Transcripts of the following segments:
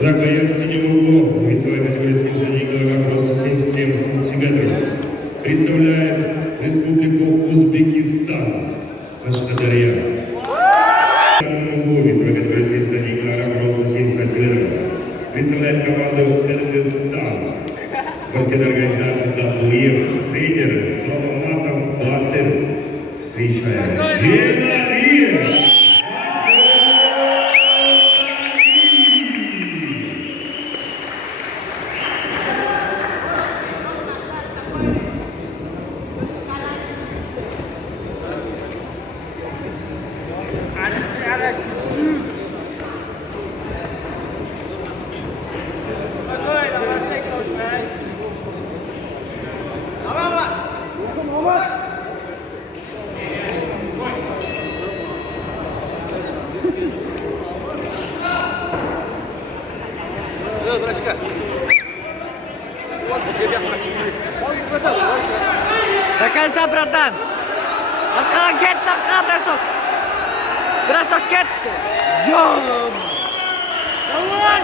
Итак, боец в синем углу, весовой категории снижения килограмм, роста 77 сантиметров, представляет Республику Узбекистан. Ашкадарья. В красном углу, весовой категории 71 килограмм, роста 7 сантиметров, представляет команду Кыргызстан. Спортивная организация «Даблуев», тренер Нурматов Батыр. Встречаем Геннадий! До конца, братан! Отхагет, бросок! Бросок кетти! Йоу! Давай!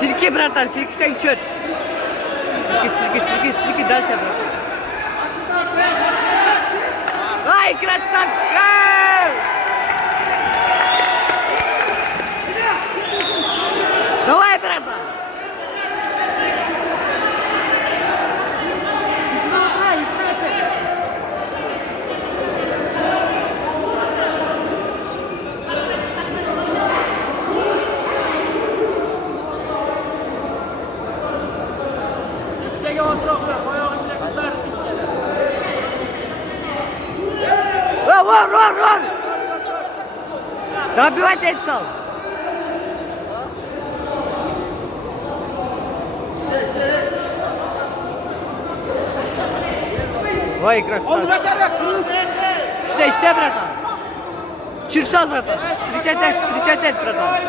Сирки, братан, сирки сен чет. Сирки дальше, братан. Ай, красавчик! Давай, братан! Вор! Добивать этсал! Ой, красавчик! Что, братан? Чурсал, братан! Встречать, братан!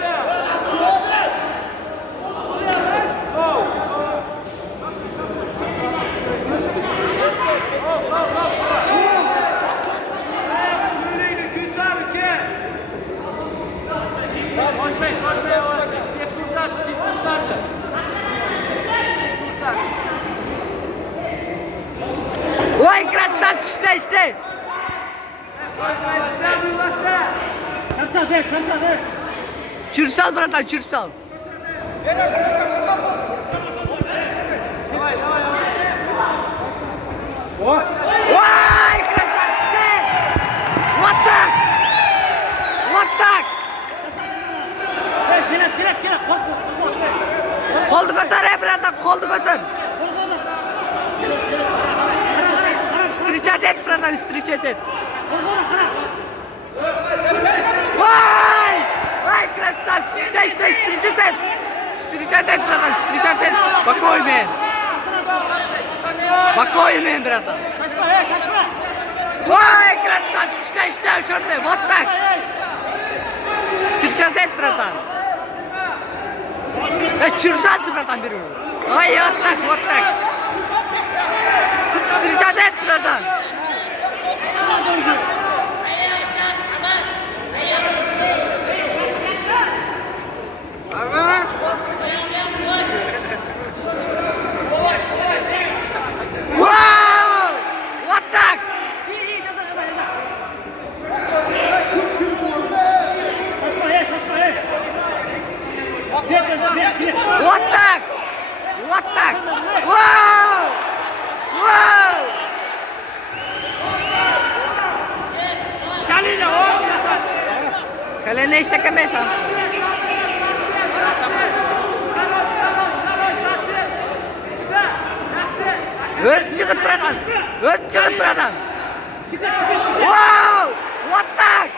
Ой, красавчик, что? Чурсал, братан, чурсал. Ой, красавчик, Вот так. Қолды көтер, братан, қолды көтер. Встречать, братан, встречать. Ой, красавчик, стой, встречать. Встречать, братан, встречать. Спокойно, братан. Ой, красавчик, стой, шорты, вот так. Встречать, братан. Чурсалцы, братан, беру. Ой, вот так. Встречать, братан. Вау! Вот так! Вот так! Вау! Kalene işte kamesa. Öz çıkıt bratан. Вау! Вот так!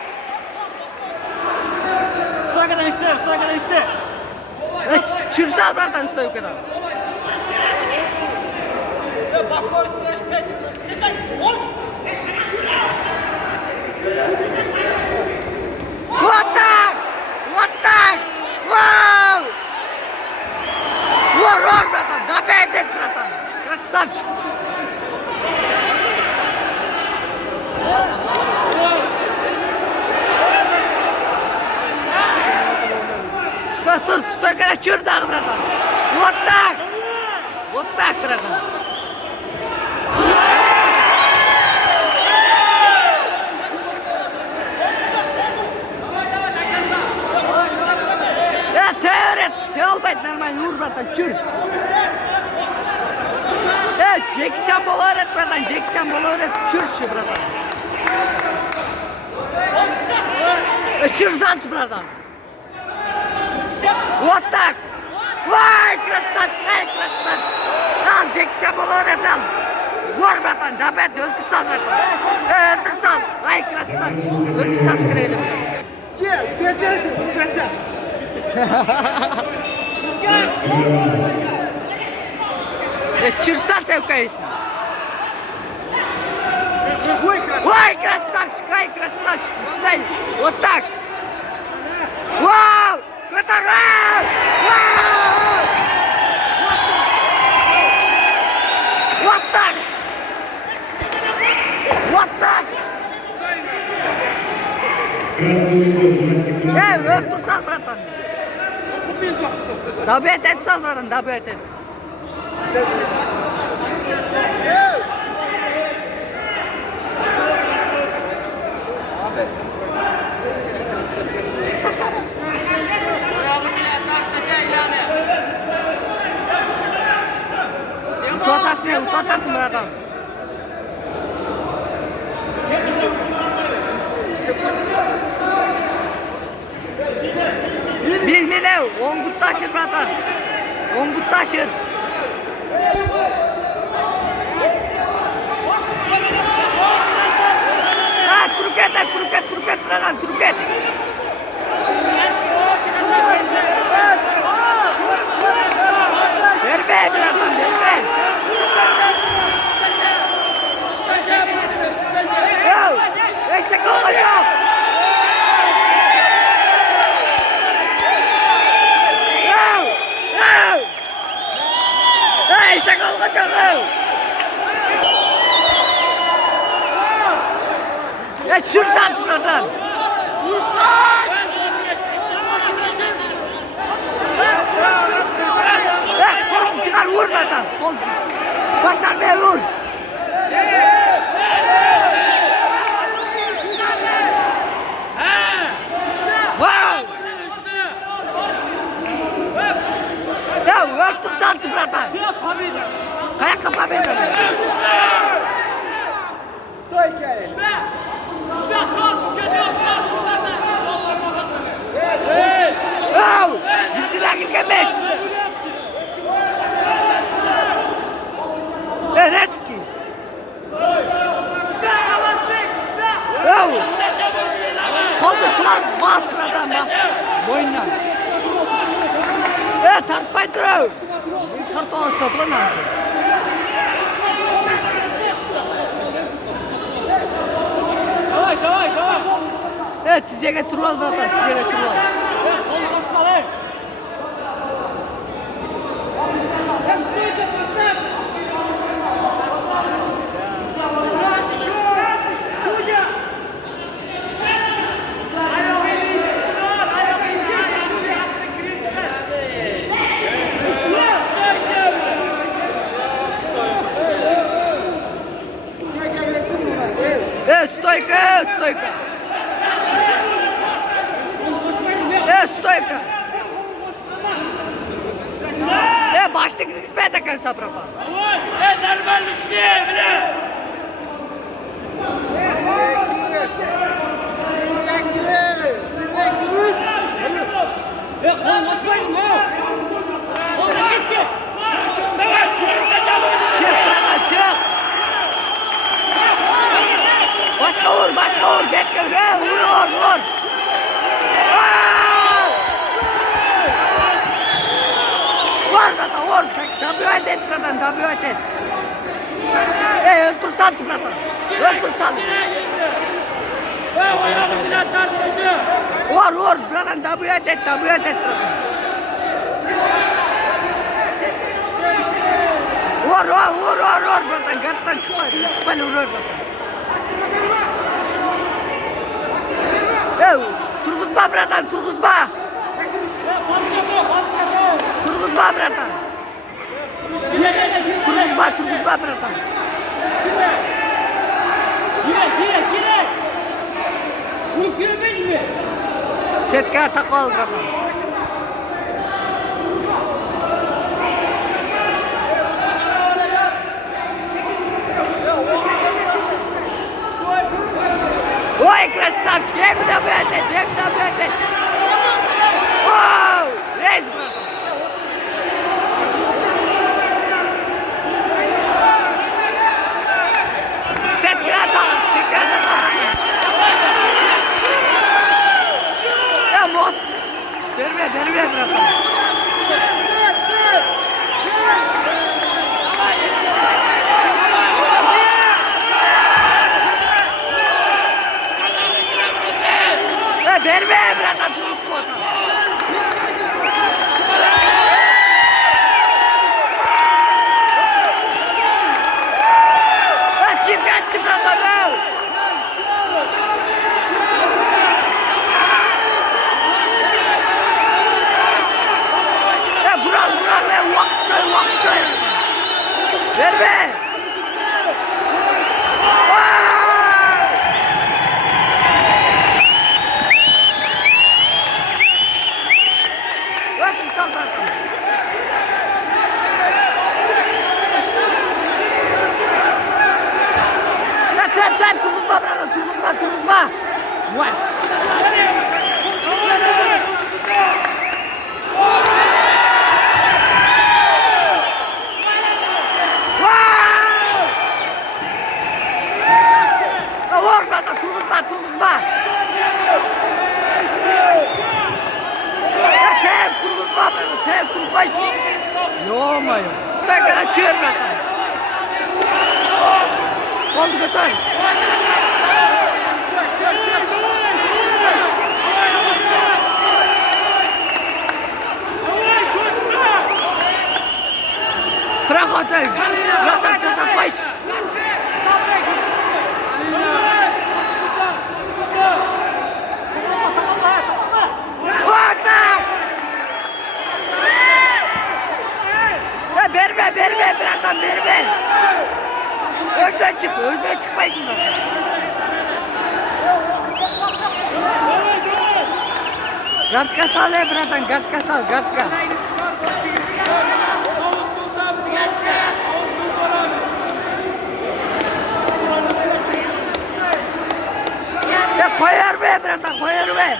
Стойкадан иште. Чурсал, братан, стойкадан. Вот так! Вот так, братан. Te olmaydı normal vur bratан, çür. Jackie Chan bolu öğret bratан, Jackie Chan bolu öğret, çür şu bratан. Çür sant bratан. Вот так. Vay красавчик, ай красавчик. Al Jackie Chan bolu öğret al. Vur bratан, dabet, öldür sal bratан. Öldür sal, ай красавчик. Öldür sal şükreyle. Gel, geçersin, geçer. Чурсан цевкаешься. Ой, красавчик, ай, красавчик. Начинай. Вот так. Вау! Вау! Вот так. Вот так. Красный угол, 2 секунды. Öldür sal bratан. Dabet et sal bratан, dabet et. Utatasın bratан. Bilmile, on gut taşır bratан. On gut taşır. Ha, truket bratан, truket. Verme bratан, verme. Yo, işte gol yok. İşte gol kaçırdı. Çür sant bratан. Kolunu çıkar vur bratан. Kol. Başlar vur. Wow. Ya öldür sant bratан. Kayak победа. Стойка. Wow. Gittiler gelmez. Reski. Wow. Kolunu çıkar bas bratан bas. Boyundan. Tartmay dur. Tartı olsa lan. Давай. Tizeye turval bratан, tizeye turval. Стойка. Стойка. Başlık kısmaya da kalsa brava. Нормально шли, бля! Çık. Başka vur. Bekle. Vur. Vur bratан, vur. Dabüet et bratан, dabüet et. Öldür sal bratан. Öldür sal. Vur bratан, dabüet et bratан. Vur bratан. Garttan çıkmayla vurur bratан. Turguzma bratан, turguzma bratан. Turguzma bratan. Gire. Vurup giremez mi? Setka takal bratan. Ой, красавчик, я буду бегать. Оу, есть, братан. Setka takal. Ya most. Verme, bratан. Verme, bratан, Turguzma. Чемпиончик, братан! Vural, vakit çay. Verme! Vakit sal bratан. Tep, Turguzma bratан, Turguzma. Vay. Vur bratан, Turguzma. Tep, Turguzma için. Yo-moyo. Tekrar çığır bratан. Oldu götür. Проходи. Красавчик, запайч. Вот так. Verme, bratан, verme. Özden çıkmayın. Gardka sal bratан, gardka. Ya koyar be bratан, koyar be.